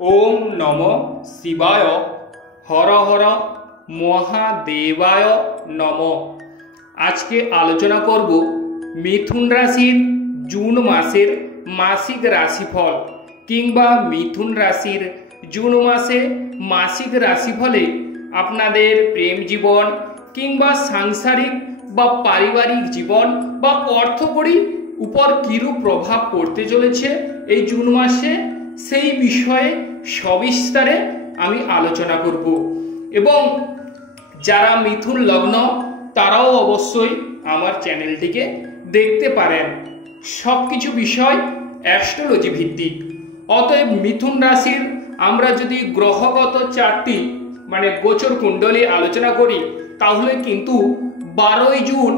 ओम नमो शिवाय हर हर महादेवाय नमो। आज के आलोचना करब मिथुन राशिर जून मासेर मासिक राशिफल किंबा मिथुन राशिर जून मासे मासिक राशिफले आपनादेर प्रेम जीवन किंबा सांसारिक बा पारिवारिक जीवन बा अर्थकड़ी ऊपर किरूप प्रभाव पड़ते चलेछे এই জুন মাসে সেই বিষয়ে সবিস্তারে আমি আলোচনা করব এবং যারা মিথুন লগ্ন তারাও অবশ্যই আমার চ্যানেলটিকে দেখতে পারেন। সবকিছু বিষয় অ্যাস্ট্রোলজি ভিত্তিক। অতএব মিথুন রাশির আমরা যদি গ্রহগত চারটি মানে গোচর কুণ্ডলী আলোচনা করি তাহলে কিন্তু 12 জুন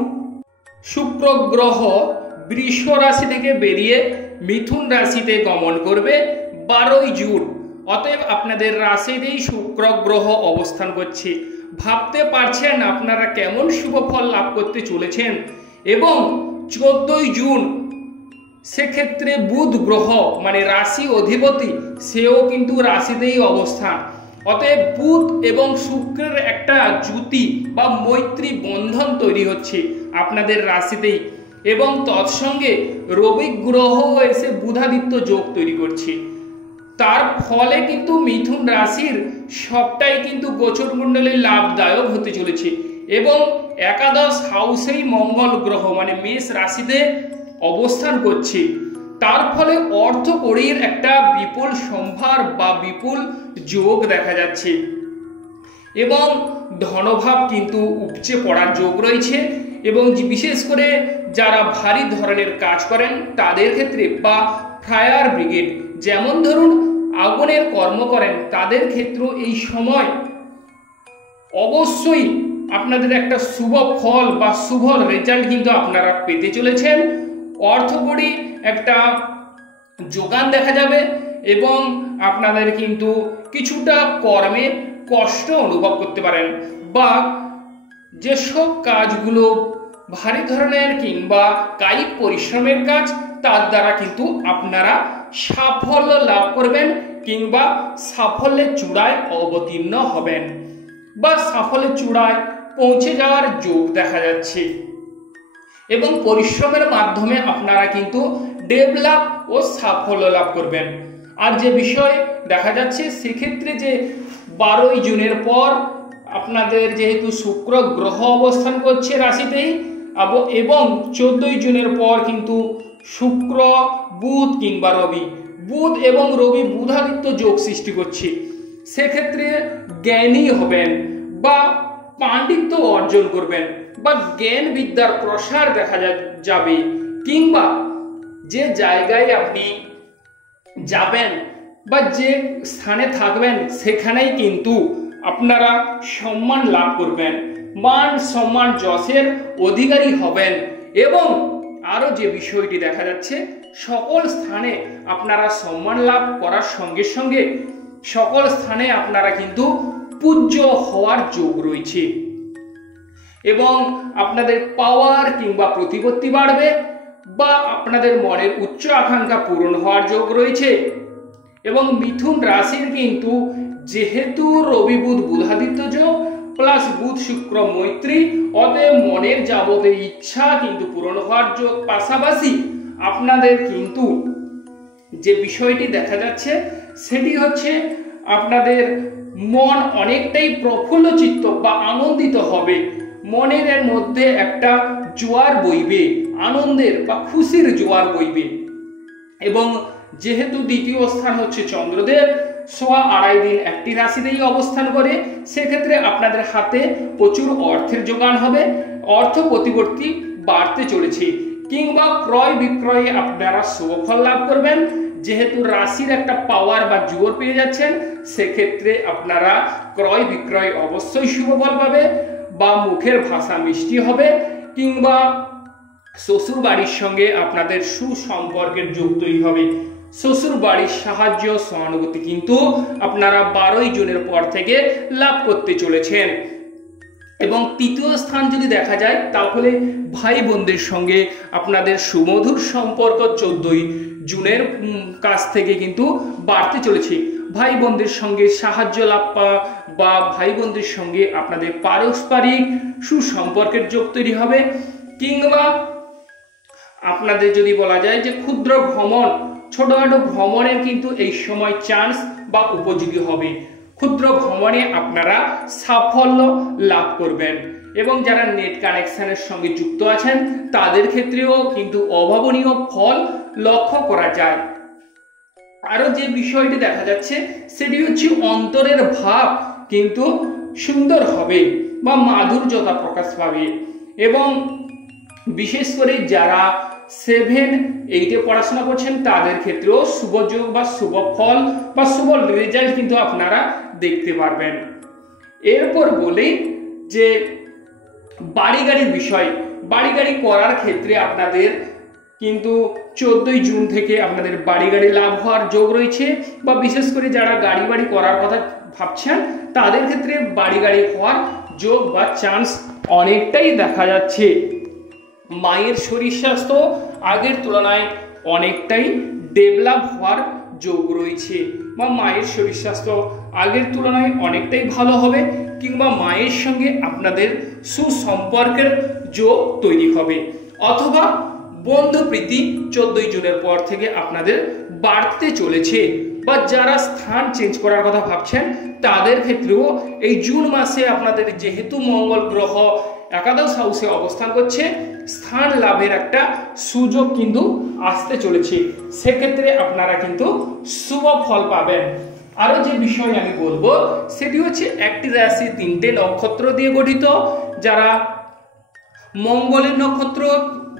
শুক্র গ্রহ বৃষ রাশি থেকে বেরিয়ে মিথুন রাশিতে গমন করবে 12 জুন। অতএব আপনাদের রাশিতেই শুক্র গ্রহ অবস্থান করছে। ভাবতে পারছেন আপনারা কেমন শুভ ফল লাভ করতে চলেছেন। এবং 14 জুন সেক্ষেত্রে বুধ গ্রহ মানে রাশি অধিপতি সেও কিন্তু রাশিতেই অবস্থান। অতএব বুধ এবং শুক্রের একটা জুতি বা মৈত্রী বন্ধন তৈরি হচ্ছে আপনাদের রাশিতেই এবং তৎসঙ্গে রবি গ্রহ এসে বুধাদিত্য যোগ তৈরি করছে। তার ফলে কিন্তু মিথুন রাশির সবটাই কিন্তু গোচর কুণ্ডলী লাভদায়ক হতে চলেছে এবং একাদশ হাউসেই মঙ্গল গ্রহ মানে মেষ রাশিতে অবস্থান করছে। তার ফলে অর্থকড়ির একটা বিপুল সম্ভার বা বিপুল যোগ দেখা যাচ্ছে এবং ধনভাব কিন্তু উপচে পড়ার যোগ রয়েছে এবং বিশেষ করে যারা ভারী ধরনের কাজ করেন তাদের ক্ষেত্রে বা ফায়ার ব্রিগেড যেমন ধরুন আগুনের কর্ম করেন তাদের ক্ষেত্রে এই সময় অবশ্যই আপনাদের একটা শুভ ফল বা শুভ রেজাল্ট কিন্তু আপনারা পেতে চলেছেন। অর্থকড়ি একটা যোগান দেখা যাবে এবং আপনাদের কিন্তু কিছুটা কর্মে কষ্ট অনুভব করতে পারেন বা যেসব কাজগুলো ভারী ধরনের কিংবা কায়িক পরিশ্রমের কাজ তার দ্বারা কিন্তু আপনারা সাফল্য লাভ করবেন কিংবা সাফল্যের চূড়ায় অবতীর্ণ হবেন বা সাফল্যের চূড়ায় পৌঁছে যাওয়ার যোগ দেখা যাচ্ছে এবং পরিশ্রমের মাধ্যমে আপনারা কিন্তু ডেভেলপ ও সাফল্য লাভ করবেন। আর যে বিষয় দেখা যাচ্ছে সেক্ষেত্রে যে 12 জুনের পর আপনাদের যেহেতু শুক্র গ্রহ অবস্থান করছে রাশিতেই এবং 14 জুনের পর কিন্তু শুক্র বুধ কিংবা রবি বুধ এবং রবি বুধাদিত্য যোগ সৃষ্টি করছে। সেক্ষেত্রে জ্ঞানী হবেন বা পাণ্ডিত্য অর্জন করবেন বা জ্ঞান বিদ্যার প্রসার দেখা যাবে কিংবা যে জায়গায় আপনি যাবেন বা যে স্থানে থাকবেন সেখানেই কিন্তু আপনারা সম্মান লাভ করবেন, মান সম্মান যশের অধিকারী হবেন এবং আরো যে বিষয়টি দেখা যাচ্ছে সকল স্থানে আপনারা সম্মান লাভ করার সঙ্গে সঙ্গে সকল স্থানে আপনারা কিন্তু পূজ্য হওয়ার যোগ রয়েছে এবং আপনাদের পাওয়ার কিংবা প্রতিপত্তি বাড়বে বা আপনাদের মনের উচ্চ আকাঙ্ক্ষা পূরণ হওয়ার যোগ রয়েছে এবং মিথুন রাশির কিন্তু যেহেতু রবি বুধ বুধাদিত্য যোগ প্লাস বুধ শুক্র মৈত্রী অতএব মনের যাবতীয় ইচ্ছা কিন্তু পূরণ হওয়ার যোগ পাশাপাশি আপনাদের কিন্তু যে বিষয়টি দেখা যাচ্ছে সেটি হচ্ছে আপনাদের মন অনেকটাই প্রফুল্ল চিত্ত বা আনন্দিত হবে। মনের মধ্যে একটা জোয়ার বইবে, আনন্দের বা খুশির জোয়ার বইবে এবং যেহেতু দ্বিতীয় স্থান হচ্ছে চন্দ্রদেব 2.5 দিন একটি রাশিতেই অবস্থান করে সেক্ষেত্রে আপনাদের হাতে প্রচুর অর্থের যোগান হবে, অর্থ প্রতিপত্তি বাড়তে চলেছে কিংবা ক্রয় বিক্রয়ে আপনারা শুভফল লাভ করবেন। যেহেতু রাশির একটা পাওয়ার বা জোর পেয়ে যাচ্ছেন সেক্ষেত্রে আপনারা ক্রয় বিক্রয় অবশ্যই শুভফল পাবে বা মুখের ভাষা মিষ্টি হবে কিংবা শ্বশুর বাড়ির সঙ্গে আপনাদের সুসম্পর্কের যোগ তৈরি হবে। শ্বশুর বাড়ির সাহায্য সহানুভূতি কিন্তু আপনারা 12 জুনের পর থেকে লাভ করতে চলেছেন এবং তৃতীয় স্থান যদি দেখা যায় তাহলে ভাই বোনদের সঙ্গে আপনাদের সুমধুর সম্পর্ক 14 জুনের কাছ থেকে কিন্তু বাড়তে চলেছে। ভাই বোনদের সঙ্গে সাহায্য লাভ বা ভাই বোনদের সঙ্গে আপনাদের পারস্পরিক সুসম্পর্কের যোগ তৈরি হবে। কিংবা আপনাদের যদি বলা যায় যে ক্ষুদ্র ভ্রমণ, ছোটখাটো ভ্রমণের কিন্তু এই সময় চান্স বা উপযোগী হবে। ক্ষুদ্র ভ্রমণে আপনারা সাফল্য লাভ করবেন এবং যারা নেট কানেকশনের সঙ্গে যুক্ত আছেন তাদের ক্ষেত্রেও কিন্তু অভাবনীয় ফল লক্ষ্য করা যায়। আরো যে বিষয়টি দেখা যাচ্ছে সেটি হচ্ছে অন্তরের ভাব কিন্তু সুন্দর হবে বা মাধুর্যতা প্রকাশ পাবে। এবং বিশেষ করে যারা 7-8 পড়াশোনা করছেন তাদের ক্ষেত্রেও শুভযোগ বা শুভ ফল বা শুভ রেজাল্ট কিন্তু আপনারা দেখতে পারবেন। এরপর বলি যে বাড়ি গাড়ির বিষয়। বাড়ি গাড়ি করার ক্ষেত্রে আপনাদের কিন্তু 14 জুন থেকে আপনাদের বাড়ি গাড়ি লাভ হওয়ার যোগ রয়েছে, বা বিশেষ করে যারা গাড়ি বাড়ি করার কথা ভাবছেন তাদের ক্ষেত্রে বাড়ি গাড়ি হওয়ার যোগ বা চান্স অনেকটাই দেখা যাচ্ছে। মায়ের শরীর স্বাস্থ্য আগের তুলনায় অনেকটাই ডেভেলপ হওয়ার যোগ রয়েছে, বা মায়ের শরীর স্বাস্থ্য আগের তুলনায় অনেকটাই ভালো হবে, কিংবা মায়ের সঙ্গে আপনাদের সুসম্পর্কের যোগ তৈরি হবে। অথবা বন্ধুপ্রীতি 14 জুনের পর থেকে আপনাদের বাড়তে চলেছে, বা যারা স্থান চেঞ্জ করার কথা ভাবছেন তাদের ক্ষেত্রেও এই জুন মাসে আপনাদের যেহেতু মঙ্গল গ্রহ একাদশ হাউসে অবস্থান করছে, স্থান লাভের একটা সুযোগ কিন্তু আসতে চলেছে। সেক্ষেত্রে আপনারা কিন্তু শুভ ফল পাবেন। আরো যে বিষয় আমি বলবো সেটি হচ্ছে একটি রাশি 3টে নক্ষত্র দিয়ে গঠিত। যারা মঙ্গলের নক্ষত্র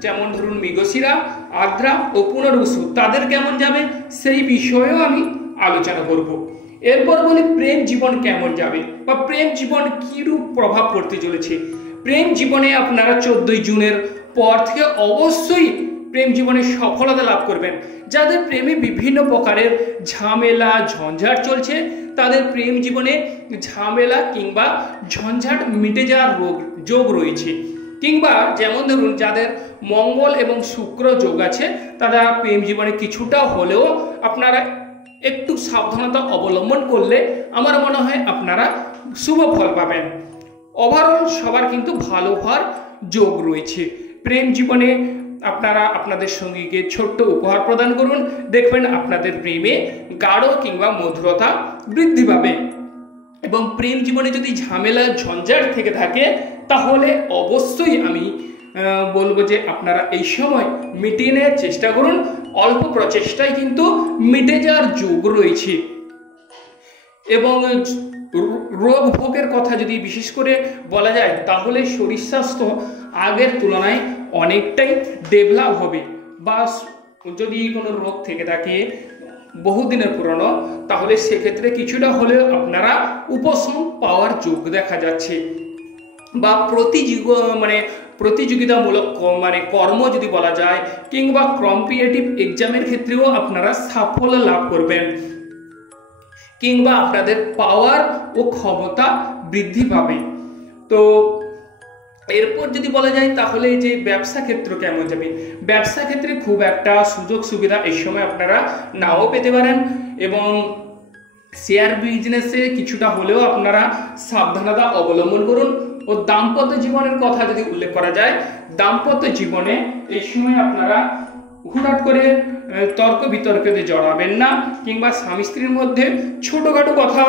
যেমন ধরুন মৃগশিরা, আদ্রা ও পুনর্বসু তাদের কেমন যাবে সেই বিষয়েও আমি আলোচনা করব। এরপর বলি প্রেম জীবন কেমন যাবে বা প্রেম জীবন কি রূপ প্রভাব পড়তে চলেছে। প্রেম জীবনে আপনারা 14 জুনের পর থেকে অবশ্যই প্রেম জীবনে সফলতা লাভ করবেন। যাদের প্রেমে বিভিন্ন প্রকারের ঝামেলা ঝঞ্ঝাট চলছে তাদের প্রেম জীবনে ঝামেলা কিংবা ঝঞ্ঝাট মিটে যাওয়ার যোগ রয়েছে। কিংবা যেমন ধরুন যাদের মঙ্গল এবং শুক্র যোগ আছে তারা প্রেম জীবনে কিছুটা হলেও আপনারা একটু সাবধানতা অবলম্বন করলে আমার মনে হয় আপনারা শুভ ফল পাবেন। ওভারঅল সবার কিন্তু ভালো হওয়ার যোগ রয়েছে। প্রেম জীবনে আপনারা আপনাদের সঙ্গীকে ছোট্ট উপহার প্রদান করুন, দেখবেন আপনাদের প্রেমে গাঢ় কিংবা মধুরতা বৃদ্ধি পাবে। এবং প্রেম জীবনে যদি ঝামেলা ঝঞ্ঝাট থেকে থাকে তাহলে অবশ্যই আমি বলবো যে আপনারা এই সময় মিটিয়ে নেওয়ার চেষ্টা করুন। অল্প প্রচেষ্টায় কিন্তু মিটে যাওয়ার যোগ রয়েছে। এবং রোগ ভোগের কথা যদি বিশেষ করে বলা যায় তাহলে শরীর স্বাস্থ্য আগের তুলনায় অনেকটাই ডেভেলপ হবে, বা যদি কোনো রোগ থেকে থাকে বহুদিনের পুরনো তাহলে সেক্ষেত্রে কিছুটা হলেও আপনারা উপশম পাওয়ার যোগ দেখা যাচ্ছে। বা প্রতিযোগিতামূলক কর্ম যদি বলা যায় কিংবা কম্পিটিটিভ এক্সামের ক্ষেত্রেও আপনারা সাফল্য লাভ করবেন, কিংবা আপনাদের পাওয়ার ও ক্ষমতা বৃদ্ধি পাবে। তো এরপর যদি বলা যায় তাহলে যে ব্যবসা ক্ষেত্র কেমন যাবে। ব্যবসা ক্ষেত্রে খুব একটা সুযোগ সুবিধা এই সময় আপনারা নাও পেতে পারেন, এবং শেয়ার বিজনেসে কিছুটা হলেও আপনারা সাবধানতা অবলম্বন করুন। ও দাম্পত্য জীবনের কথা যদি উল্লেখ করা যায়, দাম্পত্য জীবনে এই সময় আপনারা হুটহাট করে তর্ক বিতর্কতে জড়াবেন না, কিংবা স্বামী স্ত্রীর মধ্যে ছোটখাটো কথা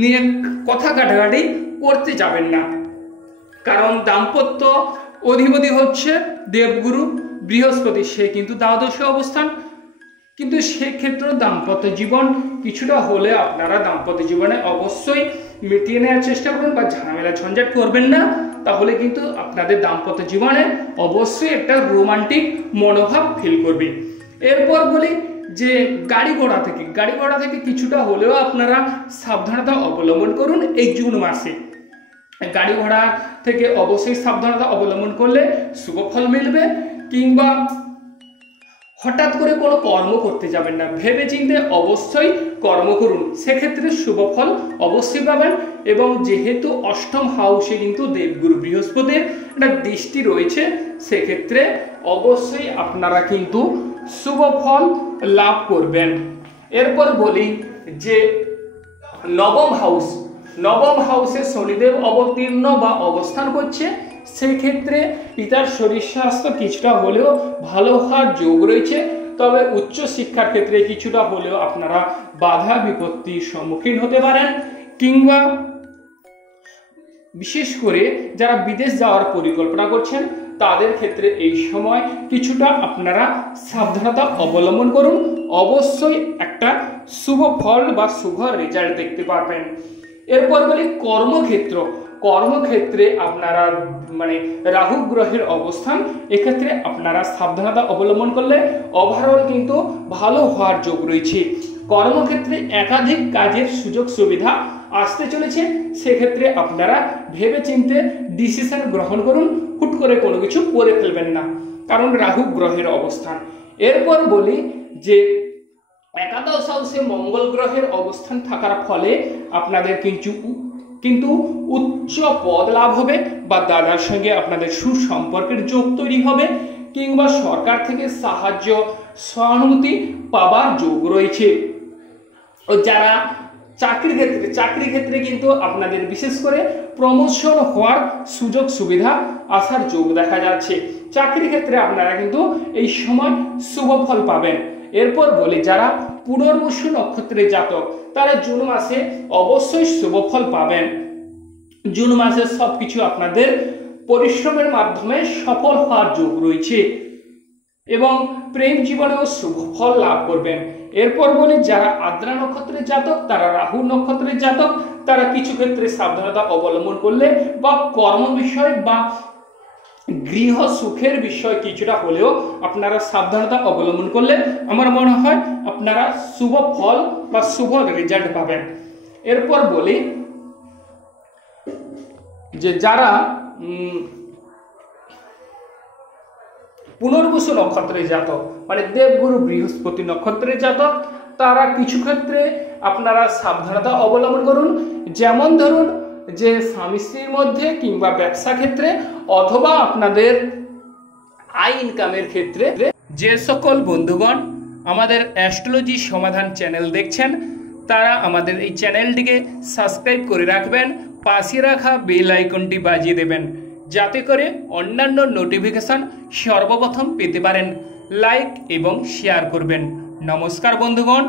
নিয়ে কথা কাটাকাটি করতে যাবেন না। কারণ দাম্পত্য অধিপতি হচ্ছে দেবগুরু বৃহস্পতি, সে কিন্তু দ্বাদশে অবস্থান, কিন্তু সেক্ষেত্রে দাম্পত্য জীবন কিছুটা হলে আপনারা দাম্পত্য জীবনে অবশ্যই মিটিয়ে নেওয়ার চেষ্টা করুন, বা ঝামেলা ঝঞ্ঝাট করবেন না। তাহলে কিন্তু আপনাদের দাম্পত্য জীবনে অবশ্যই একটা রোমান্টিক মনোভাব ফিল করবে। এরপর বলি যে গাড়ি ঘোড়া থেকে কিছুটা হলেও আপনারা সাবধানতা অবলম্বন করুন। এই জুন মাসে গাড়ি ঘোড়া থেকে অবশ্যই সাবধানতা অবলম্বন করলে শুভ ফল মিলবে। কিংবা হঠাৎ করে কোনো কর্ম করতে যাবেন না, ভেবে চিন্তে অবশ্যই কর্ম করুন, সেক্ষেত্রে শুভ ফল অবশ্যই পাবেন। এবং যেহেতু অষ্টম হাউসে কিন্তু দেবগুরু বৃহস্পতির একটা দৃষ্টি রয়েছে, সেক্ষেত্রে অবশ্যই আপনারা কিন্তু শুভ ফল লাভ করবেন। এরপর বলি যে নবম হাউসে শনিদেব অবতীর্ণ বা অবস্থান করছে, সেক্ষেত্রে পিতার শরীর স্বাস্থ্য কিছুটা হলেও ভালো হওয়ার যোগ রয়েছে। তবে উচ্চ শিক্ষার ক্ষেত্রে কিছুটা হলেও আপনারা বাধা বিপত্তির সম্মুখীন হতে পারেন, কিংবা বিশেষ করে যারা বিদেশ যাওয়ার পরিকল্পনা করছেন তাদের ক্ষেত্রে এই সময় কিছুটা আপনারা সাবধানতা অবলম্বন করুন, অবশ্যই একটা শুভ ফল বা শুভ রেজাল্ট দেখতে পারবেন। এরপর বলি কর্মক্ষেত্রে আপনারা রাহু গ্রহের অবস্থান, এক্ষেত্রে আপনারা সাবধানতা অবলম্বন করলে ওভারঅল কিন্তু ভালো হওয়ার যোগ রয়েছে। কর্মক্ষেত্রে একাধিক কাজের সুযোগ সুবিধা আসতে চলেছে, সেক্ষেত্রে আপনারা ভেবেচিন্তে ডিসিশন গ্রহণ করুন, হুট করে কোনো কিছু করে ফেলবেন না, কারণ রাহু গ্রহের অবস্থান। এরপর বলি যে একাদশ হাউসে মঙ্গল গ্রহের অবস্থান থাকার ফলে আপনাদের কিন্তু উচ্চ পদ লাভ হবে, বা দাদার সঙ্গে আপনাদের সুসম্পর্কের যোগ তৈরি হবে, কিংবা সরকার থেকে সাহায্য সহানুভূতি পাবার যোগ রয়েছে। ও যারা চাকরি ক্ষেত্রে কিন্তু আপনাদের বিশেষ করে প্রমোশন হওয়ার সুযোগ সুবিধা আসার যোগ দেখা যাচ্ছে। চাকরি ক্ষেত্রে আপনারা কিন্তু এই সময় শুভ ফল পাবেন। এরপর বলি যারা পুনর্বসু নক্ষত্রের জাতক, তারা জুন মাসে অবশ্যই শুভ ফল পাবেন। জুন মাসে সবকিছু আপনাদের পরিশ্রমের মাধ্যমে সফল হওয়ার যোগ রয়েছে এবং প্রেম জীবনেও শুভ ফল লাভ করবেন। এরপর বলি যারা আদ্রা নক্ষত্রের জাতক, তারা রাহু নক্ষত্রের জাতক, তারা কিছু ক্ষেত্রে সাবধানতা অবলম্বন করলে বা কর্ম বিষয় বা গৃহ সুখের বিষয় কিছুটা হলেও আপনারা সাবধানতা অবলম্বন করলে আমার মনে হয় আপনারা শুভ ফল বা শুভ রেজাল্ট পাবেন। এরপর বলি যে যারা পুনর্বসু নক্ষত্রের জাতক, দেবগুরু বৃহস্পতি নক্ষত্রের জাতক, তারা কিছু ক্ষেত্রে আপনারা সাবধানতা অবলম্বন করুন, যেমন ধরুন যে স্বামী স্ত্রীর মধ্যে, কিংবা ব্যবসা ক্ষেত্রে, অথবা আপনাদের আয় ইনকামের ক্ষেত্রে। যে সকল বন্ধুগণ আমাদের অ্যাস্ট্রোলজি সমাধান চ্যানেল দেখছেন, তারা আমাদের এই চ্যানেলটিকে সাবস্ক্রাইব করে রাখবেন, পাশে রাখা বেল আইকনটি বাজিয়ে দেবেন, যাতে করে অন্যান্য নোটিফিকেশন সর্বপ্রথম পেতে পারেন। লাইক এবং শেয়ার করবেন। নমস্কার বন্ধুগণ।